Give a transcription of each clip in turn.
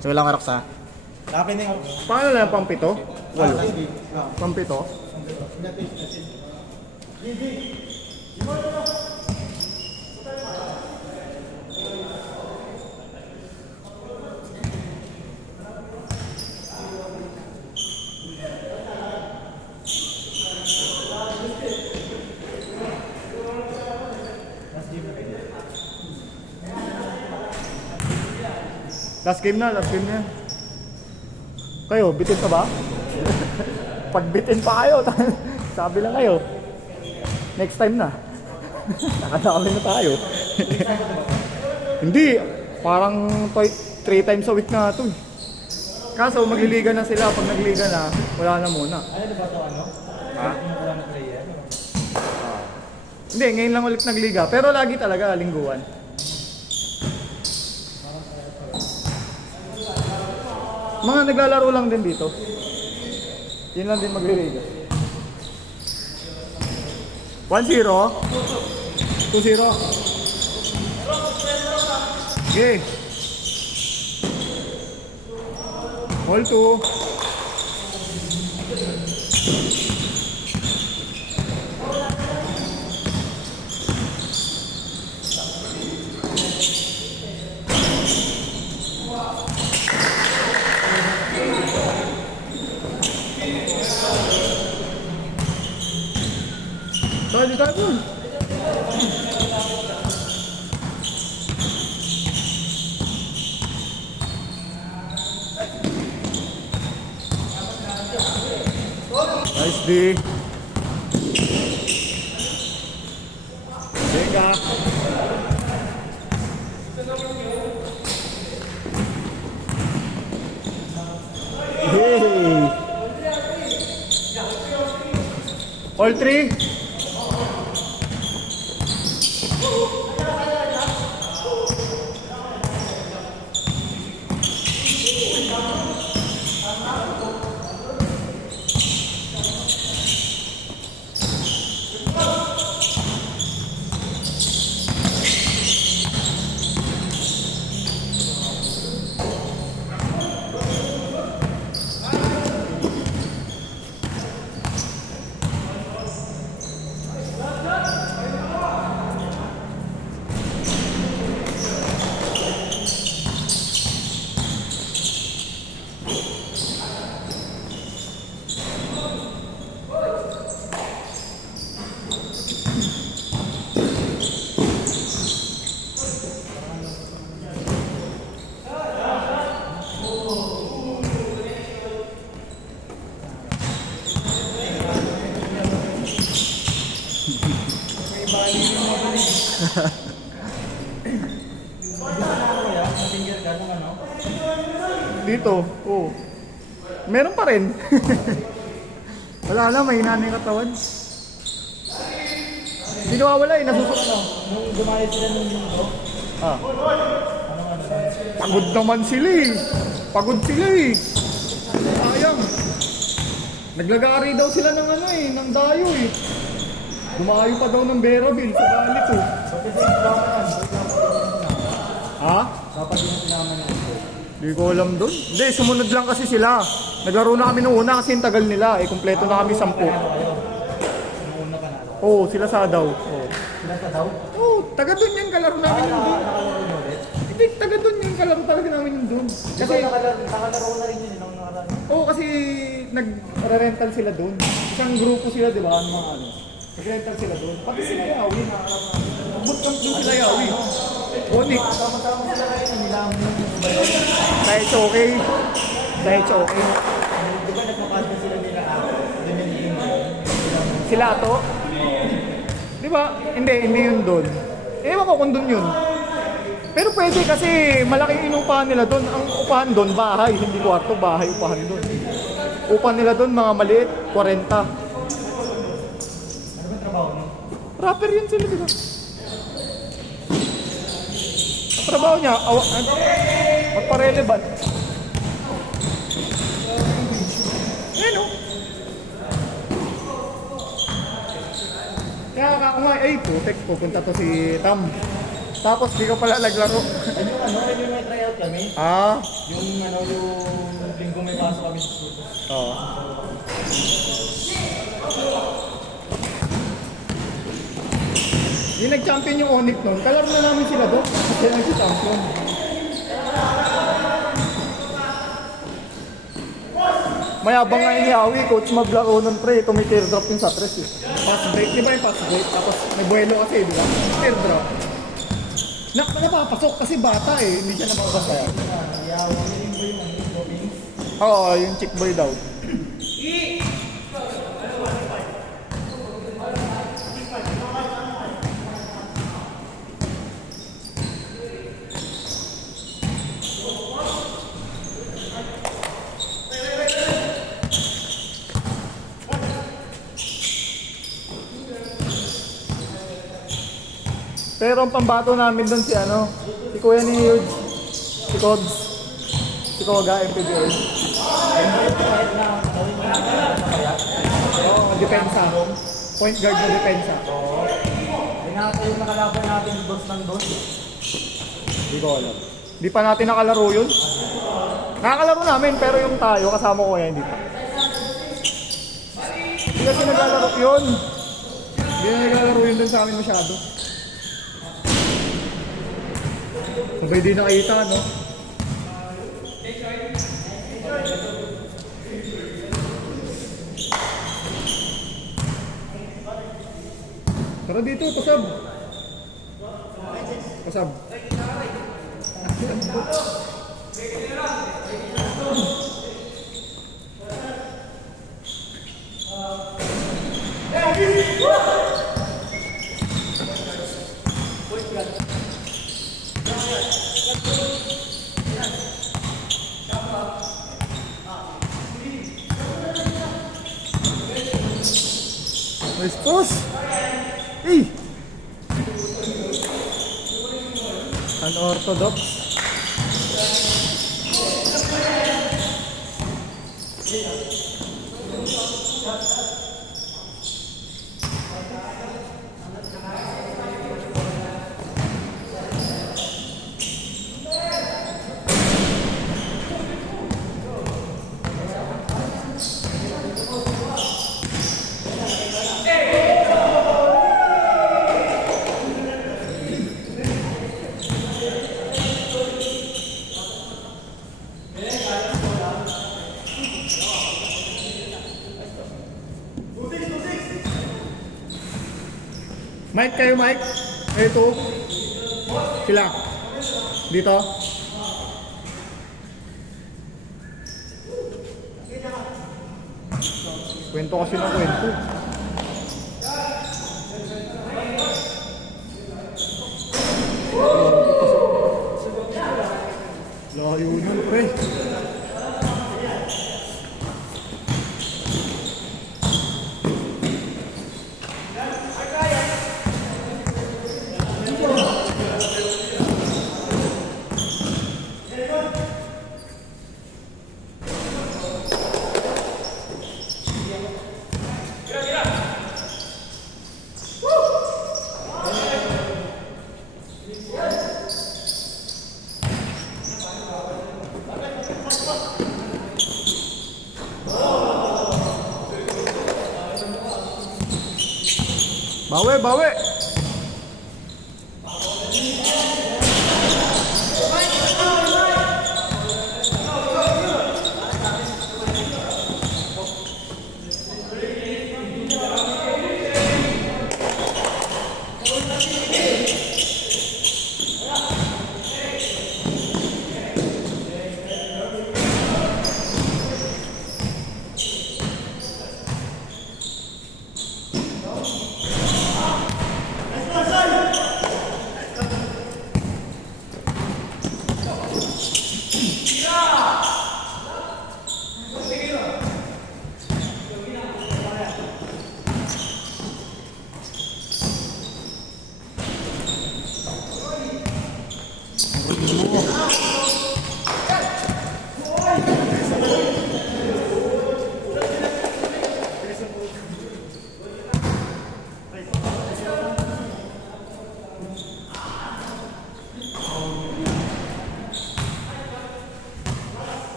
So walang arok sa? Akin na yung... Paano na pang pito? Walo. Pang pito? Last game na yan. Kayo, bitin pa ba? Pag bitin pa kayo, sabi lang kayo. Next time na. Nakadami na tayo. Hindi, parang 3 times a week na ito. Kaso magliliga na sila. Pag nagliga na, wala na muna. Ano ba ito ano? Ha? Walang player? Hindi, ngayon lang ulit nagliga. Pero lagi talaga, lingguan. Mga naglalaro lang din dito. Yun lang din magliliga. 1-0. 2-0. Okay. Ball 2. Dali tayo. Nice D. Venga. Hey. All 3. Dito, oh. Meron pa rin. Wala na, mahina na yung katawan. Hindi nawawala eh, nasusunod. Nung dumayo sila nung mundo, Ah. Pagod naman sila eh. Pagod sila eh. Sayang. Naglagari daw sila ng ano eh, ng dayo eh. Dumayo pa daw ng Berabil sa galit oh. Ha? dapat yung sinama niya. Hindi ko alam doon. Hindi, sumunod lang kasi sila. Naglaro na kami noong una kasi yung tagal nila. Eh, kumpleto na kami 10. Nung una pa na. Oo, sila sa daw. Oo. Sila sa daw? Oo, taga doon yung kalaro namin yung doon. Nakalaro mo ulit? Hindi, taga doon yung kalaro talaga namin yung doon. Kasi nakalaro na rin yun nung nakaraan. Oo, kasi nag-rental sila doon. Isang grupo sila, di ba? Ano mga ano. Nag-rental sila doon. Pati sila Yawi. Bootcamp doon sila Yawi. Onyx. Tama-tama sila ngayon. Nilang yung bayo. Kahit okay. Kahit okay. Di ba nagpapasok sila nila ako? Doon yung game na yun. Sila to? Di ba? Hindi yun doon. Ewan ko kung doon yun. Pero pwede kasi malaki inupahan nila doon. Ang upahan doon, bahay. Hindi kwarto, bahay upahan doon. Upahan nila doon, mga maliit, 40. Ano ba trabaho mo? Rapper yun sila, di ba? Ang trabaho niya, magpa-relevant. Ano? Kaya kakumay, ay putek, pupunta to si Tam. Tapos di ka pala naglaro. Ano yung kami. Ah, Yung linggo may pasok kami sa school. oo. Yung nag-champion yung Onyx nun, kalaro na namin sila doon. Kasi nag-champion. Mayabang nga yung Yawi, coach maglaro nun pre, teardrop yung sa tres eh. Pass break, di ba yung pass break? Tapos may buwelo kasi, di ba? Teardrop. Napapasok kasi bata eh, hindi siya namabasa. Oo, yung chick boy daw. Pero ang pambato namin doon si si Kuya ni Huge, si Cobbs, si Koga, MPBA. Oo, depensa. Point guard na depensa. Ay nakakayo nakalaban natin yung boss ng doon. Hindi ko alam. Di pa natin nakalaro yun. Nakakalaro namin pero yung tayo kasama ko yan hindi pa. Hindi kasi naglalaro yun. Hindi na naglalaro yun dun sa amin masyado. Sabay di nakita, no? Tara dito, pasab. Pasab. Nice toss. Hey! Unorthodox. Mike kayo, Mike. Ito. Sila. Dito. Kwento kasi ng kwento. Layo nun, pre. Bawi, bawi.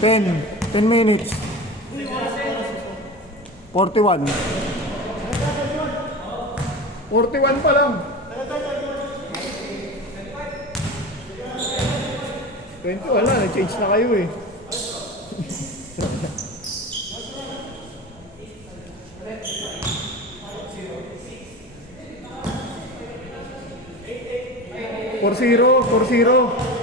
10 minutes. 41. 41 pa lang. 20, wala, nag-change na kayo eh. Four zero, 4-0.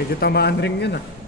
Medyo tamaan rin yun ah.